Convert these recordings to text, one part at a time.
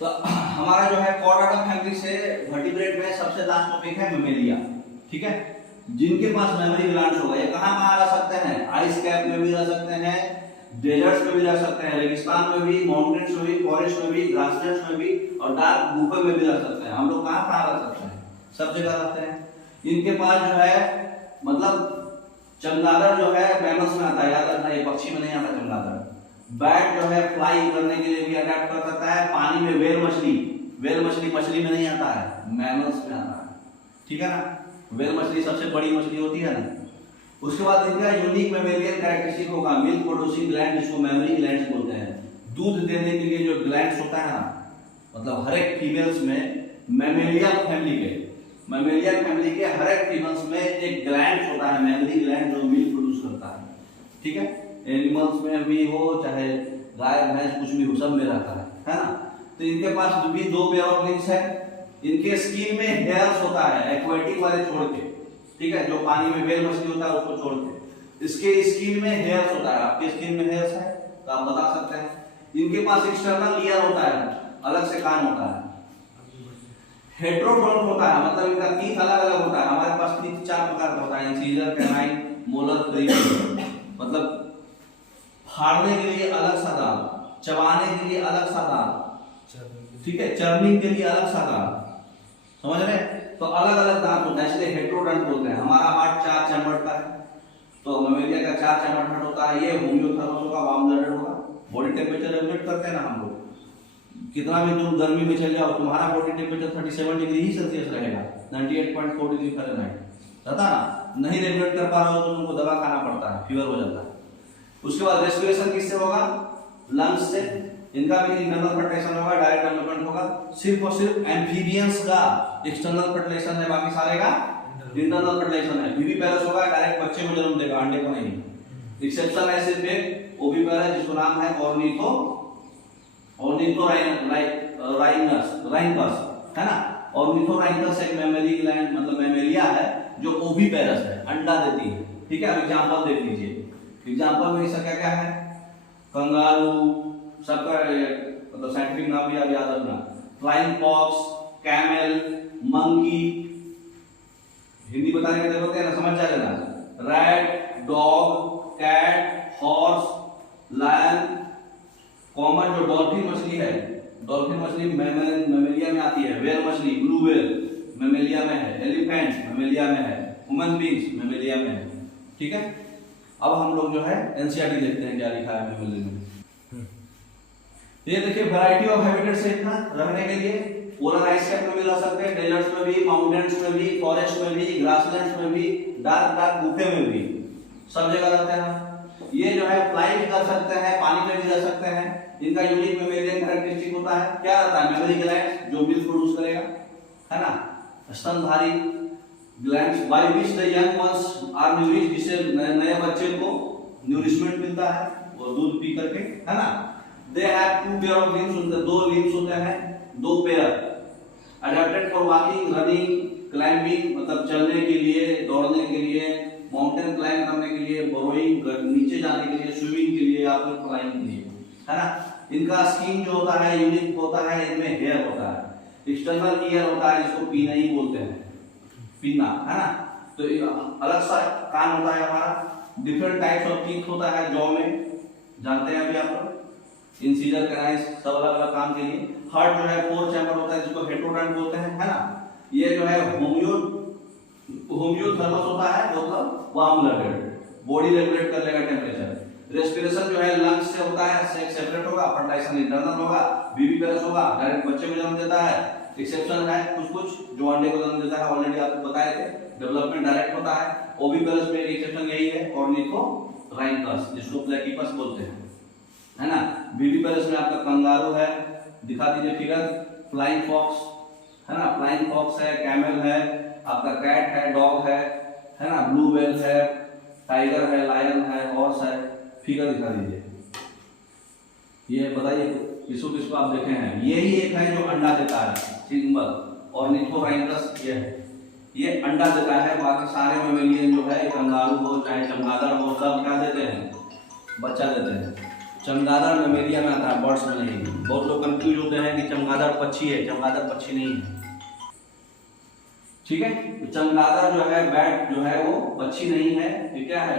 तो हमारा जो है कॉर्डाटा फैमिली से वर्टिब्रेट में सबसे लास्ट टॉपिक है मेमेलिया। ठीक है, जिनके पास मेमोरी ग्लैंड्स होगा, ये कहाँ कहाँ रह सकते हैं? आइस कैप में भी रह सकते हैं, डेजर्ट्स में भी रह सकते हैं, रेगिस्तान में भी, माउंटेन्स में भी, फॉरेस्ट में भी, ग्रासलैंड्स में भी और डार्क गुफे में भी रह सकते हैं। हम लोग कहाँ कहाँ रह सकते हैं? सब जगह रहते हैं। इनके पास जो है मतलब चमगादड़ जो है मैमल्स में आता है, याद रखना, ये पक्षी में नहीं आता चमगादड़। बैट जो है फ्लाई करने के लिए भी अडेप्ट कर सकता है। पानी में वेल मछली मछली में नहीं आता है, मैमल्स में आता है। ठीक है ना, वेल मछली सबसे बड़ी मछली होती है ना। उसके बाद इनका यूनिक मेमेलियन कैरेक्टरिस्टिक होगा मिल्क प्रोड्यूसिंग ग्लैंड, जिसको मेमोरी ग्लैंड्स बोलते हैं। दूध देने के लिए जो ग्लैंड्स होता है ना, मतलब हर एक फीमेल्स में मेमेलिया फैमिली के हर एक फीमेल्स में एक ग्लैंड होता है, मेमोरी ग्लैंड, जो मिल्क प्रोड्यूस करता है। ठीक है, एनिमल्स में भी हो चाहे गाय भैंस कुछ भी हो, सब में रहता है ना। तो इनके पास भी दो पेयर ऑफ विंग्स है। इनके स्किन में हेयर्स होता है, एक्वेटिक वाले छोड़ के। ठीक है, जो पानी में वेल मछली होता है उसको छोड़ के इसके स्किन में हेयर्स होता है। आपके स्किन में हेयर्स है तो आप बता सकते हैं। इनके पास एक्सटर्नल ईयर होता है, अलग से कान होता है। हेट्रोडोंट होता है, मतलब इनका टीथ अलग अलग होता है। हमारे पास टीथ 4 प्रकार का होता है, इंसीजर, कैनाइन, मोलर, प्रीमोलर। मतलब फाड़ने के लिए अलग सा दांत, चबाने के लिए अलग सा दांत, ठीक है, चर्निंग के लिए अलग सा दांत, समझ रहे? तो अलग अलग दांत होता है, इसलिए हेट्रोडोंट बोलते हैं। हमारा हार्ट 4 चैम्बर्ड का है, तो मेमेलिया का 4 चैम्बर्ड हार्ट होता है। ये होम्योथर्मस होगा, वार्म ब्लडेड होगा। बॉडी टेम्परेचर रेगुलेट करते हैं ना हम लोग। कितना भी तुम गर्मी में चल जाओ, तुम्हारा बॉडी टेम्परेचर 37 डिग्री ही सेल्सियस रहेगा, 98.4 डिग्री फ़ारेनहाइट रहता ना। नहीं रेगुलेट कर पा रहे हो तो तुमको दवा खाना पड़ता है, फीवर हो जाता है। उसके बाद रेस्पिरेशन किससे होगा? लंग्स से। इनका भी इंटरनल फर्टिलाइजेशन होगा, डायरेक्ट डेवलपमेंट होगा। सिर्फ और सिर्फ एम्फीबियंस का एक्सटर्नल फर्टिलाइजेशन है, बाकी सारे का इंटरनल फर्टिलाइजेशन है। विविपेरस होगा, डायरेक्ट बच्चे को जन्म देगा, अंडे को नहीं। एक्सेप्शन है सिर्फ एक ओविपेरस, जिसका नाम है ऑर्निथोराइनकस, है ना। ऑर्निथोराइनकस एक मेमोरी ग्लैंड मतलब मेमेलिया है जो ओविपेरस है, अंडा देती है। ठीक है, अब एग्जांपल देख लीजिए। एग्जांपल में इसका क्या क्या है? कंगारू, सबका मतलब साइंटिफिक नाम भी आप याद रखना। Flying fox, camel, monkey, Hindi बताने की जरूरत है ना, समझ जाएगा। Rat, dog, cat, horse, lion. Common जो डॉल्फिन मछली है, डॉल्फिन मछली मेमेलिया में आती है। वेल मछली, ब्लू वेल मेमेलिया में है। एलिफेंट मेमेलिया में है। ह्यूमन बींग्स मेमेलिया में है। ठीक है, अब हम लोग जो है एनसीईआरटी देखते हैं क्या लिखा है मेमेलिया में। ये देखिए, वैरायटी ऑफ हैबिटेट्स है इतना रहने के लिए। पोलर आइस कैप में भी रह सकते हैं, डेजर्ट्स में भी, माउंटेन्स में भी, फॉरेस्ट में भी, ग्रासलैंड्स में भी, डार्क गुफे में भी, सब जगह रहते हैं। ये जो है फ्लाई भी कर सकते हैं, पानी में भी रह सकते हैं। इनका यूनिक मेमेलियन कैरेक्टरिस्टिक होता है, क्या रहता है? मेमोरी ग्लैंड जो मिल्क प्रोड्यूस करेगा, है ना। स्तनधारी glands by which the young ones are nourished, जिससे नए बच्चे को न्यूरिशमेंट मिलता है वो दूध पी करके, है ना। They have 2 pair of limbs, उनके 2 लिम्स होते हैं, 2 pair. Adapted for walking, running, climbing, मतलब चलने के लिए, दौड़ने के लिए, माउंटेन क्लाइंब करने के लिए, बोरोइंग, नीचे जाने के लिए, स्विमिंग के लिए या फिर फ्लाइंग के लिए, है ना। इनका स्किन जो होता है यूनिक होता है, इनमें हेयर होता है। एक्सटर्नल ईयर होता है, जिसको पीना ही बोलते हैं, पीना, है ना। तो अलग सा कान होता है हमारा। डिफरेंट टाइप्स ऑफ टीथ होता है जॉ में, जानते हैं अभी आप लोग। इंसीजर, कैनाइन, सब अलग अलग काम के लिए। हार्ट जो है 4 चैम्बर होता है, जिसको हेट्रोडोंट बोलते हैं, है ना। ये जो है होम्योथर्मस होता है, मतलब वार्म ब्लडेड, बॉडी रेगुलेट कर लेगा टेम्परेचर। रेस्पिरेशन जो है लंग्स से होता है, सेक्स सेपरेट होगा। फर्टिलाइजेशन इंटरनल होगा। विविपेरस होगा, डायरेक्ट बच्चे को जन्म देता है। एक्सेप्शन है कुछ जो अंडे को जन्म देता है, ऑलरेडी आपको बताए थे। डेवलपमेंट डायरेक्ट होता है। ओविपेरस में एक एक्सेप्शन यही है, ऑर्निथोराइनकस, जिसको प्लेटिपस बोलते हैं, है ना। विविपेरस में आपका कंगारू है, दिखा दीजिए फिगर। फ्लाइंग फॉक्स, है ना, फ्लाइंग फॉक्स है, कैमल है, आपका कैट है, डॉग है ना, ब्लू वेल है, टाइगर है, लायन है, हॉर्स है। फिगर दिखा दीजिए। ये बताइए किसको आप देखे हैं? यही एक है जो अंडा देता है, सिंबल ऑर्निथोराइनकस ये है, ये अंडा देता है। बाकी सारे मेमेलियन जो है, कंगारू हो चाहे चमगादड़ हो, सब क्या देते हैं? बच्चा देते हैं। चमगादड़ मेमेलिया में आता है, बर्ड्स में नहीं। बहुत लोग कंफ्यूज होते हैं कि चमगादड़ पक्षी है, चमगादड़ पक्षी नहीं है। ठीक है, तो चमगादड़ जो है, बैट जो है वो पक्षी नहीं है, ये क्या है,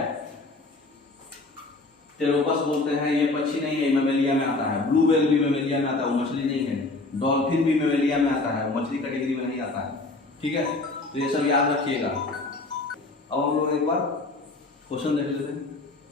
टेरोपस बोलते हैं, ये पक्षी नहीं है, मेमेलिया में आता है। ब्लू व्हेल भी मेमेलिया में आता है, वो मछली नहीं है। डॉल्फिन भी मेमेलिया में आता है, वो मछली कैटेगरी में नहीं आता है। ठीक है, तो ये सब याद रखिएगा। अब हम लोग एक बार क्वेश्चन देख लेते हैं।